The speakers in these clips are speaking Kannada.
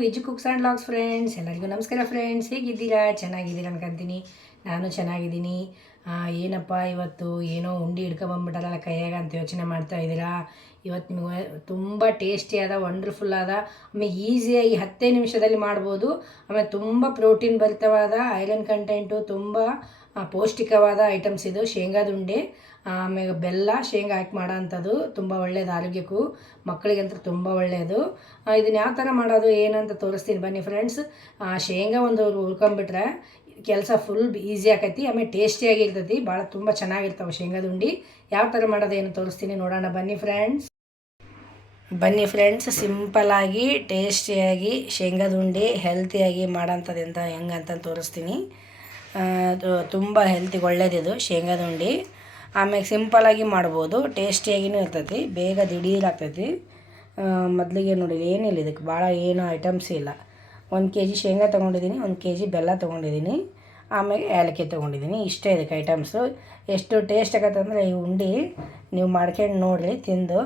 Veg cooks and logs friends ಎಲ್ಲರಿಗೂ ನಮಸ್ಕಾರ ಫ್ರೆಂಡ್ಸ್ ಹೇಗಿದ್ದೀರಾ? ಚೆನ್ನಾಗಿದ್ದೀರಾ ಅನ್ಕೊಂತೀನಿ ನಾನು ಚೆನ್ನಾಗಿದ್ದೀನಿ. ಏನಪ್ಪ ಇವತ್ತು? ಏನೋ ಉಂಡಿ ಹಿಡ್ಕೊಬಂದ್ಬಿಟ್ಟಲ್ಲ ಕೈಯಾಗ ಅಂತ ಯೋಚನೆ ಮಾಡ್ತಾ ಇದ್ದೀರಾ? ಇವತ್ತು ನಿಮಗೆ ತುಂಬ ಟೇಸ್ಟಿಯಾದ ವಂಡರ್ಫುಲ್ ಆದ, ಆಮೇಲೆ ಈಸಿಯಾಗಿ ಹತ್ತೇ ನಿಮಿಷದಲ್ಲಿ ಮಾಡ್ಬೋದು. ಆಮೇಲೆ ತುಂಬ ಪ್ರೋಟೀನ್ ಭರಿತವಾದ ಐರನ್ ಕಂಟೆಂಟು ತುಂಬ ಪೌಷ್ಟಿಕವಾದ ಐಟಮ್ಸ್ ಇದು. ಶೇಂಗಾದುಂಡೆ ಆಮೇಲೆ ಬೆಲ್ಲ ಶೇಂಗಾ ಹಾಕಿ ಮಾಡೋ ಅಂಥದ್ದು ತುಂಬ ಒಳ್ಳೆಯದು ಆರೋಗ್ಯಕ್ಕೂ ಮಕ್ಕಳಿಗಂತೂ ತುಂಬ ಒಳ್ಳೆಯದು ಇದನ್ನು ಯಾವ ಥರ ಮಾಡೋದು ಏನಂತ ತೋರಿಸ್ತೀನಿ. ಬನ್ನಿ ಫ್ರೆಂಡ್ಸ್ ಶೇಂಗಾ ಒಂದು ಹುರ್ಕೊಂಬಿಟ್ರೆ ಕೆಲಸ ಫುಲ್ ಈಸಿ ಆಕೈತಿ. ಆಮೇಲೆ ಟೇಸ್ಟಿಯಾಗಿ ಇರ್ತೈತಿ. ಭಾಳ ತುಂಬ ಚೆನ್ನಾಗಿರ್ತಾವೆ ಶೇಂಗಾದುಂಡಿ ಯಾವ ಥರ ಮಾಡೋದು ಏನು ತೋರಿಸ್ತೀನಿ ನೋಡೋಣ. ಬನ್ನಿ ಫ್ರೆಂಡ್ಸ್ ಬನ್ನಿ ಫ್ರೆಂಡ್ಸ್ ಸಿಂಪಲಾಗಿ ಟೇಸ್ಟಿಯಾಗಿ ಶೇಂಗಾದುಂಡಿ ಹೆಲ್ತಿಯಾಗಿ ಮಾಡೋಂಥದ್ದು ಅಂತ ಹೆಂಗಂತ ತೋರಿಸ್ತೀನಿ ಆ, ಅದು ತುಂಬ ಹೆಲ್ತಿಗೆ ಒಳ್ಳೇದಿದು ಶೇಂಗಾದ ಉಂಡೆ ಆಮೇಲೆ ಸಿಂಪಲಾಗಿ ಮಾಡ್ಬೋದು ಟೇಸ್ಟಿಯಾಗಿನೂ ಇರ್ತೈತಿ ಬೇಗ ದಿಢೀರ್ ಆಗ್ತೈತಿ ಆ, ಮೊದಲಿಗೆ ನೋಡಿ ಏನಿಲ್ಲ ಇದಕ್ಕೆ ಭಾಳ ಏನು ಐಟಮ್ಸ್ ಇಲ್ಲ. ಒಂದು ಕೆ ಜಿ ಶೇಂಗಾ ತೊಗೊಂಡಿದ್ದೀನಿ ಒಂದು ಕೆ ಜಿ ಬೆಲ್ಲ ತೊಗೊಂಡಿದ್ದೀನಿ ಆಮೇಲೆ ಏಲಕ್ಕಿ ತೊಗೊಂಡಿದ್ದೀನಿ ಇಷ್ಟೇ ಇದಕ್ಕೆ ಐಟಮ್ಸು ಎಷ್ಟು ಟೇಸ್ಟ್ ಆಗತ್ತಂದ್ರೆ ಈ ಉಂಡೆ ನೀವು ಮಾಡ್ಕೊಂಡು ನೋಡಿರಿ ತಿಂದು.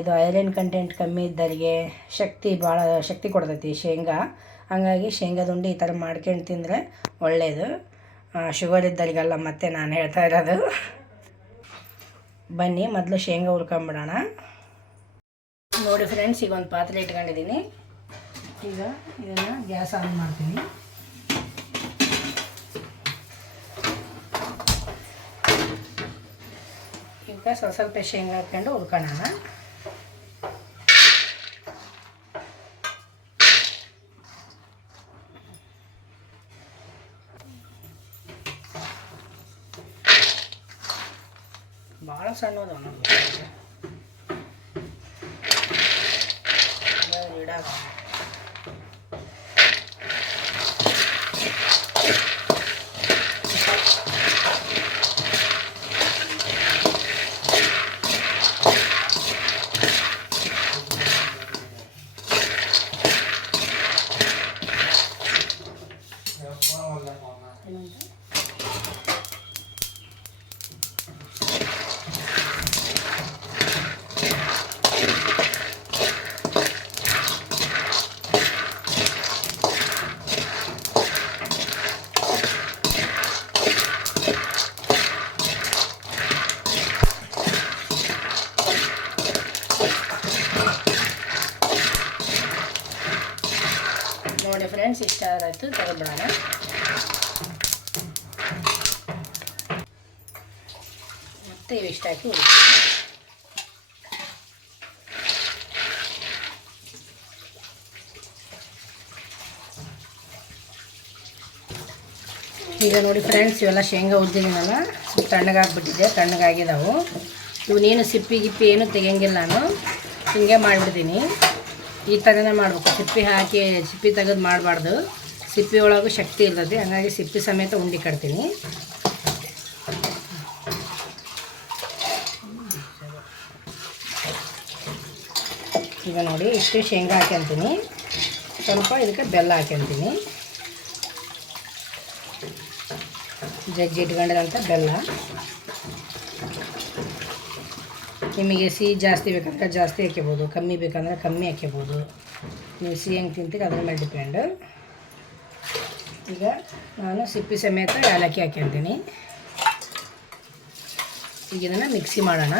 ಇದು ಐರನ್ ಕಂಟೆಂಟ್ ಕಮ್ಮಿ ಇದ್ದವರಿಗೆ ಶಕ್ತಿ ಭಾಳ ಶಕ್ತಿ ಕೊಡ್ತೈತಿ ಶೇಂಗಾ. ಹಾಗಾಗಿ ಶೇಂಗಾದ ಉಂಡೆ ಈ ಥರ ಮಾಡ್ಕೊಂಡು ತಿಂದರೆ ಒಳ್ಳೆಯದು ಶುಗರ್ ಇದ್ದವರಿಗೆಲ್ಲ ಮತ್ತೆ ನಾನು ಹೇಳ್ತಾ ಇರೋದು. ಬನ್ನಿ, ಮೊದಲು ಶೇಂಗಾ ಹುರ್ಕೊಂಬಿಡೋಣ. ನೋಡಿ ಫ್ರೆಂಡ್ಸ್ ಈಗ ಒಂದು ಪಾತ್ರೆ ಇಟ್ಕೊಂಡಿದ್ದೀನಿ ಈಗ ಇದನ್ನು ಗ್ಯಾಸ್ ಆನ್ ಮಾಡ್ತೀನಿ. ಈಗ ಸ್ವಲ್ಪ ಸ್ವಲ್ಪ ಶೇಂಗಾ ಹಾಕ್ಕೊಂಡು ಹುರ್ಕೊಳ್ಳೋಣ ಭಾಳ ಸಣ್ಣದು ನಮ್ಗೆ ಇಡಾಕ ಫ್ರೆಂಡ್ಸ್, ಇಷ್ಟ ಆಗೋಯ್ತು ತಗೊಂಡ್ಬಿಡೋಣ. ಮತ್ತೆ ಇವಿಷ್ಟು ಹಾಕಿ ಈಗ ನೋಡಿ ಫ್ರೆಂಡ್ಸ್, ಇವೆಲ್ಲ ಶೇಂಗಾ ಉದ್ದಿದ್ದೀನಲ್ಲ ಸ್ವಲ್ಪ ತಣ್ಣಗಾಗ್ಬಿಟ್ಟಿದೆ ತಣ್ಣಗಾಗಿದ್ದಾವೆ ಇವನೇನು ಸಿಪ್ಪಿ ಗಿಪ್ಪಿ ಏನು ತೆಗಿಯಂಗಿಲ್ಲ ನಾನು. ಹಿಂಗೆ ಮಾಡಿಬಿಡ್ತೀನಿ. ಈ ಥರನೇ ಮಾಡಬೇಕು. ಸಿಪ್ಪಿ ಹಾಕಿ, ಸಿಪ್ಪಿ ತೆಗೆದು ಮಾಡಬಾರ್ದು. ಸಿಪ್ಪಿ ಒಳಗೂ ಶಕ್ತಿ ಇರ್ತದೆ ಹಾಗಾಗಿ ಸಿಪ್ಪಿ ಸಮೇತ ಉಂಡಿ ಕಟ್ತೀನಿ. ಈಗ ನೋಡಿ, ಇಷ್ಟು ಶೇಂಗಾ ಹಾಕ್ಯಂತೀನಿ ಸ್ವಲ್ಪ ಇದಕ್ಕೆ ಬೆಲ್ಲ ಹಾಕ್ಯಂತೀನಿ ಜಜ್ಜಿ ಇಟ್ಕೊಂಡಿರೋಂಥ ಬೆಲ್ಲ. ನಿಮಗೆ ಸಿಹಿ ಜಾಸ್ತಿ ಬೇಕಂದ್ರೆ ಜಾಸ್ತಿ ಹಾಕ್ಯಬೋದು, ಕಮ್ಮಿ ಬೇಕಂದ್ರೆ ಕಮ್ಮಿ ಹಾಕ್ಕೋಬೋದು ನೀವು ಸಿಹಿ ಹೆಂಗೆ ತಿಂತೀರಿ ಅದ್ರ ಮೇಲೆ ಡಿಪೆಂಡು. ಈಗ ನಾನು ಸಿಪ್ಪಿ ಸಮೇತ ಏಲಕ್ಕಿ ಹಾಕ್ಯಂತೀನಿ. ಈಗ ಇದನ್ನು ಮಿಕ್ಸಿ ಮಾಡೋಣ.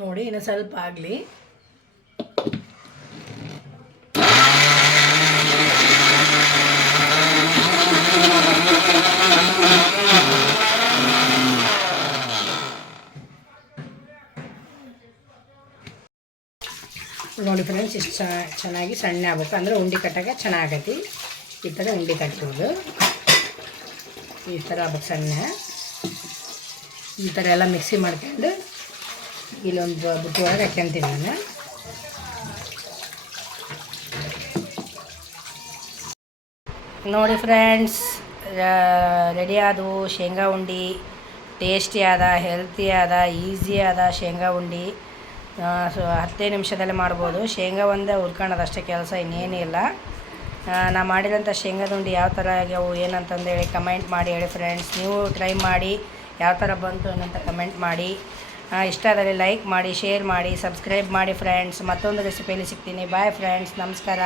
ನೋಡಿ, ಇನ್ನು ಸ್ವಲ್ಪ ಆಗಲಿ. ನೋಡಿ ಫ್ರೆಂಡ್ಸ್ ಇಷ್ಟು ಚೆನ್ನಾಗಿ ಸಣ್ಣ ಆಗ್ಬೇಕು. ಅಂದರೆ ಉಂಡೆ ಕಟ್ಟಾಗ ಚೆನ್ನಾಗೈತಿ. ಈ ಥರ ಉಂಡೆ ಕಟ್ಬೋದು. ಈ ಥರ ಆಗ್ಬೇಕು ಸಣ್ಣ. ಈ ಥರ ಎಲ್ಲ ಮಿಕ್ಸಿ ಮಾಡ್ಕೊಂಡು ಇಲ್ಲೊಂದು ಬುಟ್ಟಿ ಒಳಗೆ ನಾನು. ನೋಡಿ ಫ್ರೆಂಡ್ಸ್ ರೆಡಿ ಆದವು ಶೇಂಗಾ ಉಂಡೆ, ಟೇಸ್ಟಿ ಆದ, ಹೆಲ್ತಿ ಆದ, ಈಸಿ ಆದ ಶೇಂಗಾ ಉಂಡೆ. ಸೊ, ಹತ್ತೇ ನಿಮಿಷದಲ್ಲಿ ಮಾಡ್ಬೋದು. ಶೇಂಗಾ ಒಂದೇ ಉರ್ಕೊಳ್ಳೋದು ಅಷ್ಟೇ ಕೆಲಸ, ಇನ್ನೇನೂ ಇಲ್ಲ. ನಾ ಮಾಡಿದಂಥ ಶೇಂಗಾದ ಉಂಡೆ ಯಾವ ಥರ ಆಗ್ಯಾವು, ಏನಂತಂದೇಳಿ ಕಮೆಂಟ್ ಮಾಡಿ ಹೇಳಿ ಫ್ರೆಂಡ್ಸ್. ನೀವು ಟ್ರೈ ಮಾಡಿ, ಯಾವ ಥರ ಬಂತು ಅನ್ನೋಂಥ ಕಮೆಂಟ್ ಮಾಡಿ. ಇಷ್ಟ ಆದರೆ ಲೈಕ್ ಮಾಡಿ ಶೇರ್ ಮಾಡಿ ಸಬ್ಸ್ಕ್ರೈಬ್ ಮಾಡಿ ಫ್ರೆಂಡ್ಸ್ ಮತ್ತೊಂದು ರೆಸಿಪಿಯಲ್ಲಿ ಸಿಗ್ತೀನಿ. ಬಾಯ್ ಫ್ರೆಂಡ್ಸ್ ನಮಸ್ಕಾರ.